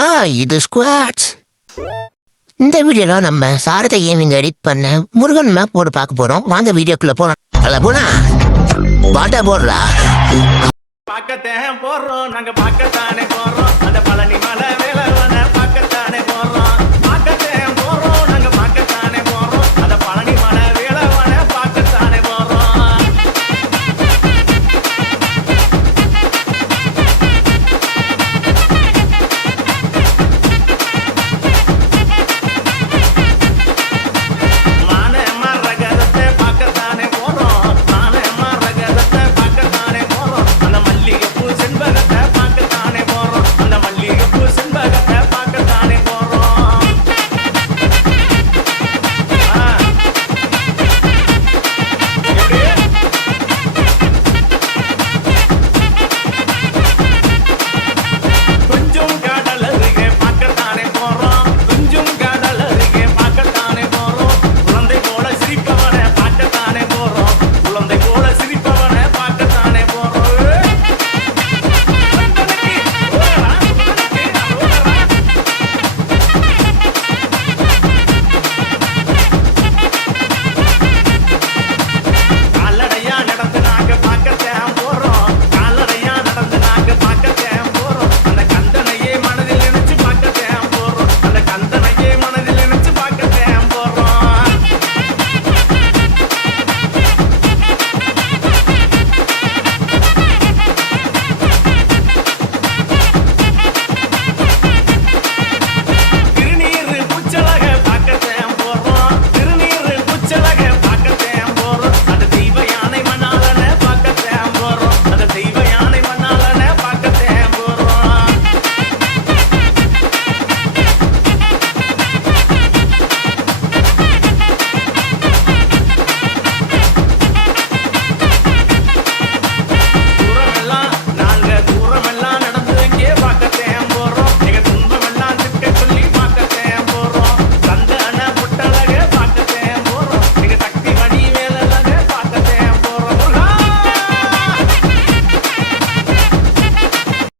ஆ இது ஸ்குவாட்ஸ். இந்த வீடியோல நம்ம சாரதை கேமிங் எடிட் பண்ண முருகன் மேப் போட்டு பார்க்க போறோம். வாங்க வீடியோக்குள்ள போறோம். அல்ல போனா பாட்டா போடுறா பார்க்கத்தேன் போடுறோம் நாங்க பார்க்கத்தானே போடுறோம் அந்த பழனி மலை